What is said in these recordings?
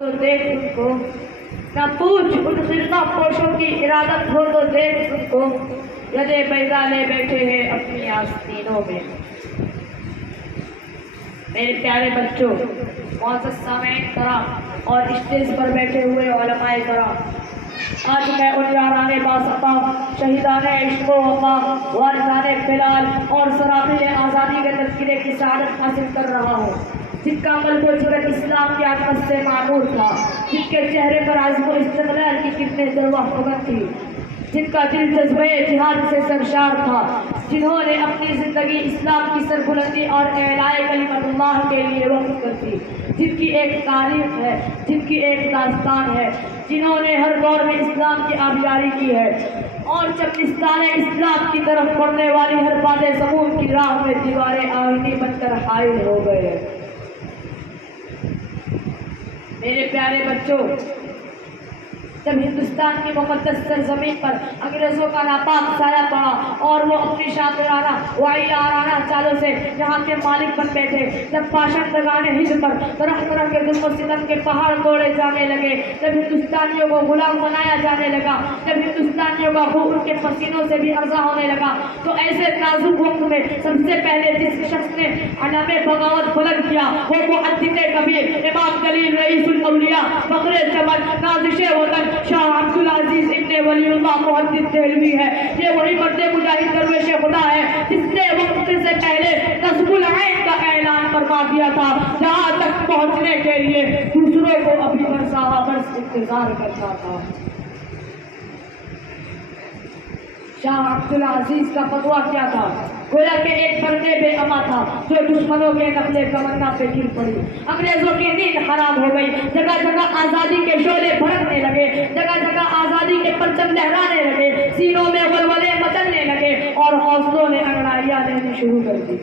तो देख उनको, न पूछ उन खिलना पोशों की इरादत हो तो देख उनको, यदे बैदाले बैठे हैं अपनी आस्तीनों में। मेरे प्यारे बच्चों, मुअज़्ज़ज़ सामईन करम और स्टेज पर बैठे हुए उलमाए करम, आज मैं उन याराने बासपा, शहीदाने इश्क़ व वफ़ा, वारिसाने बिलाल और सराफिल आज़ादी के तज़किरे की सआदत हासिल कर रहा हूँ, जिनका कल्ब व जिगर इस्लाम की आत्मत से मामूर था, जिनके चेहरे पर आज़्म व इस्तिक़लाल की कितने जलवा फगत थी, जिनका दिल जज्बे जिहाद से सरशार था, जिन्होंने अपनी ज़िंदगी इस्लाम की सरबुलंदी और एलाए कलिमतुल्लाह के लिए वक़्फ़ कर दी, जिनकी एक तारीख़ है, जिनकी एक दास्तान है, जिन्होंने हर दौर में इस्लाम की आबियारी की है और चपलिस्तान इस्लाम की तरफ बढ़ने वाली हर बादे समूह की राह में दीवारें आईनी बनकर हाइल हो गए। मेरे प्यारे बच्चों, जब हिंदुस्तान की मुक़द्दस सरज़मीन पर अंग्रेज़ों का नापाक साया पड़ा और वो अपनी शातिराना वाइयाराना चालों से यहाँ के मालिक बन बैठे, जब पाशंदगाने हिंद पर तरह तरह के जुल्म सितम के पहाड़ तोड़े जाने लगे, जब हिंदुस्तानियों को गुलाम बनाया जाने लगा, जब हिंदुस्तानियों का खून उनके पसीनों से भी अर्जा होने लगा, तो ऐसे नाजुक वक्त में सबसे पहले जिस शख्स ने अनामे बगावत बुलंद किया वो मुअद्दिद कबीर इमाम जलील रईसुल औलिया फ़ख्रे चमन नाज़िशे वतन शाह अब्दुल अजीज इब्ने वलीउल्लाह मुहद्दिस देहलवी है। ये वही मर्द मुजाहिद दरवेश खुदा है जिसने वक्त से पहले नस्बुल ऐन का ऐलान फरमा दिया था, जहाँ तक पहुँचने के लिए दूसरों को अभी बरसाहा बरस इंतजार करना था। शाह अब्दुल अजीज का फतवा क्या था? गोया के एक पर्दे पे अमा था जो दुश्मनों के नकले तमन्ना पे गिर पड़ी, अंग्रेजों की नींद हराम हो गई, जगह जगह आज़ादी के शोले भड़कने लगे, जगह जगह आज़ादी के परचम लहराने लगे, सीनों में वलवले मचलने लगे और हौसलों ने अंगड़ाइयाँ देनी शुरू कर दी।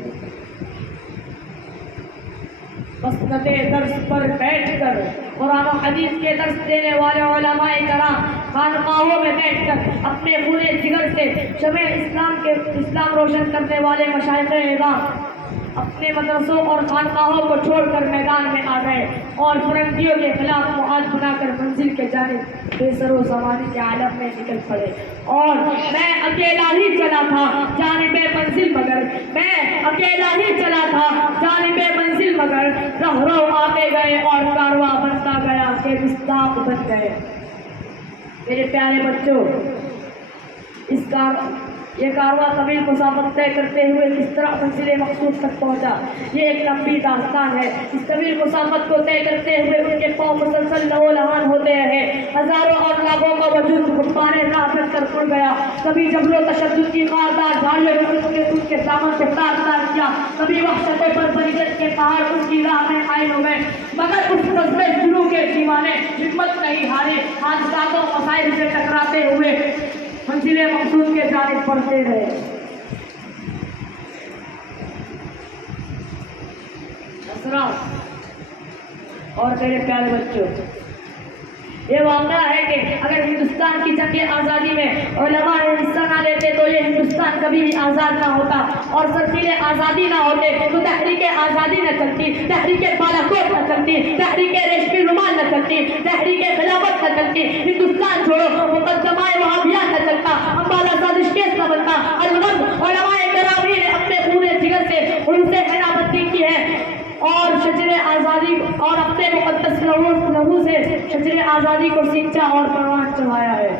मसनदे दर्स पर बैठकर कुरान और हदीस के दर्स देने वाले उलमाए कराम खानकाहों में बैठकर अपने पूरे जिगर से शमे इस्लाम रोशन करने वाले मशाइख़े इज़ाम अपने मदरसों और खानकाहों को छोड़कर मैदान में आ गए और फरंगियों के खिलाफ मुआद बनाकर मंजिल के जानिब बेसरो ज़माने के आलम में निकल पड़े। और मैं अकेला ही चला था जानिबे मंजिल मगर, मैं अकेला ही चला था जानिबे मंजिल मगर, रहरो आते गए और कारवां बनता गया के मिस्ताक बन गए। मेरे प्यारे बच्चों, ये कारवां तवील मुसाफत तय करते हुए किस तरह मंजिल मक़सूद तक पहुँचा, ये एक लंबी दास्तान है। इस तवील मुसाफत को तय करते हुए उनके पाँव मुसलसल लहूलुहान होते रहे, हज़ारों और लाखों का वजूद गुब्बारे राह कर उड़ गया। कभी जबरो तशद्दुद की खारदार झाड़ियों ने उनके दामन को तार किया, कभी वहशतों पर बरियत के पहाड़ उनकी राह में आए हो गए, मगर उस ग़ज़वे जुनू के दीवाने हिम्मत नहीं हारे, हादसातों मसाइल से टकराते हुए मंजिल मक़सूद के जानिब बढ़ते रहे। और मेरे प्यारे बच्चों, ये वाक़या है कि अगर हिंदुस्तान की जंग आज़ादी में उलमा हिस्सा ना लेते तो ये हिंदुस्तान कभी भी आज़ाद ना होता, और सरसीले आज़ादी ना होते तो तहरीक आज़ादी न चलती, तहरीक बालाकोट न चलती, तहरीक रेशमी रुमाल न चलती, तहरीक खिलाफत न चलती, हिंदुस्तान छोड़ो मुक़द्दमाए वहाबियात न चलता, अम्बाला साजिश केस न बनता। अलगम उलमाए कराम ने अपने पूरे जिगर से उनसे हिलाफती की है और शजरे आज़ादी और अपने मुक़द्दस लहू से शजरे आज़ादी को सींचा और परवान चढ़ाया है।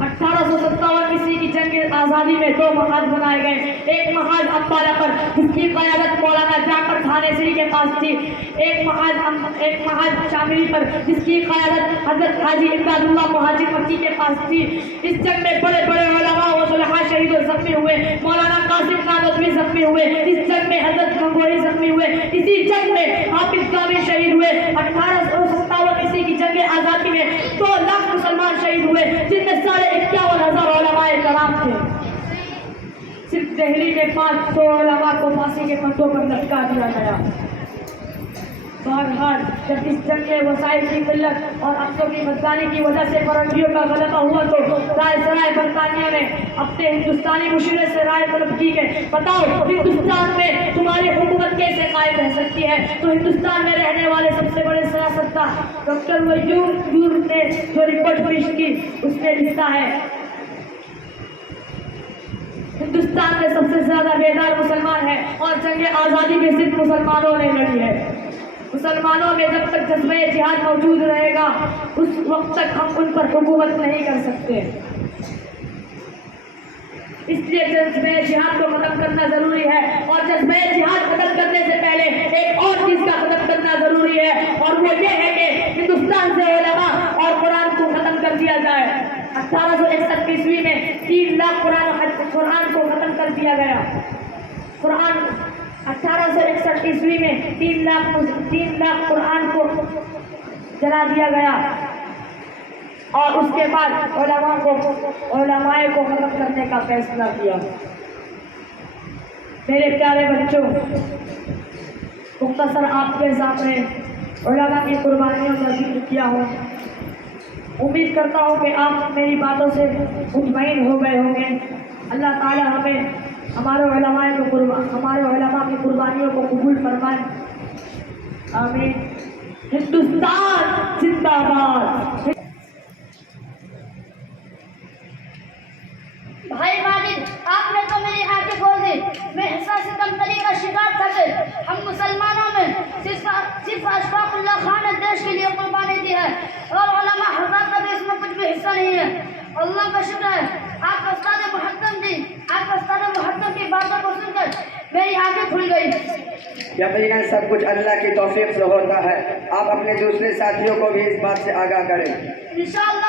1857 ईस्वी की जंग आज़ादी में दो महाज बनाए गए, एक महाज अम्बाला पर जिसकी क़यादत मौलाना जाकर थानेसरी के पास थी, एक महाज शामिली पर जिसकी क़यादत हज़रत हाजी इमदादुल्लाह मुहाजिर मक्की के पास थी। इस जंग में बड़े बड़े उलमा व सुलहा शहीद और ज़ख्मी हुए, मौलाना कासिम नानवी ज़ख्मी हुए, इस जंग में हज़रत गंगोही ज़ख्मी हुए, इसी जंग में हाफिज़ कामिल शहीद हुए। 1857 ईस्वी की जंग आज़ादी में 2 लाख मुसलमान शहीद हुए, जिनमें 51,000 उलमाए कराम थे। सिर्फ दिल्ली में 500 उलमा को फांसी के फंदों पर लटका दिया गया। فرحان جب اس جنگ میں وسائل کی قلت اور افسوں کی بدکاری کی وجہ سے فرنگیوں کا غلبہ ہوا تو رائے سرائے برطانیہ نے اپنے ہندوستانی مشورے سے رائے طلب کی کہ بتاؤ ہندوستان میں تمہاری حکومت کیسے قائم رہ سکتی ہے. تو ہندوستان میں رہنے والے سب سے بڑے سیاستدان ڈاکٹر ویور نے جو رپورٹ پیش کی اس میں لکھا ہے ہندوستان میں سب سے زیادہ بیدار مسلمان ہیں اور جنگ آزادی میں صرف مسلمانوں نے لڑی ہے. مسلمانوں میں جب تک جذبہ جہاد موجود رہے گا اس وقت تک ہم ان پر حکومت نہیں کر سکتے. اس لیے جذبہ جہاد کو ختم کرنا ضروری ہے اور جذبہ جہاد ختم کرنے سے پہلے ایک اور چیز کا ختم کرنا ضروری ہے اور وہ یہ ہے کہ ہندوستان سے علماء اور قرآن کو ختم کر دیا جائے. 1861 میں 3 لاکھ قرآن کو ختم کر دیا گیا. 1861 میں 3 لاکھ قرآن کو جلا دیا گیا اور اس کے بعد علماء کو ختم کرنے کا فیصلہ کیا. میرے پیارے بچوں، مختصر آپ کے سامنے علماء کی قربانیوں کا ذکر کیا ہو. امید کرتا ہوں کہ آپ میری باتوں سے مطمئن ہو گئے ہوں گے. اللہ تعالی ہمیں ہمارے علماء کی قربانیوں کو قبول فرمائے. آمین. ہندوستان زندہ باد. بھائی ماجد، آپ نے تو میری آنکھیں کھول دی. میں حصہ ستمگری کا شکار تھا کہ ہم مسلمانوں میں صرف اشفاق اللہ خان نے دیش کے لیے قربانی دی ہے اور علماء حضرات کا بھی اس میں کچھ بھی حصہ نہیں ہے. اللہ کا شکر ہے آپ استاد محترم کی باتوں کو سن کر میری آنکھیں کھل گئی. یقیناً سب کچھ اللہ کی توفیق سے ہوتا ہے. آپ اپنے دوسرے ساتھیوں کو بھی اس بات سے آگاہ کریں. انشاءاللہ.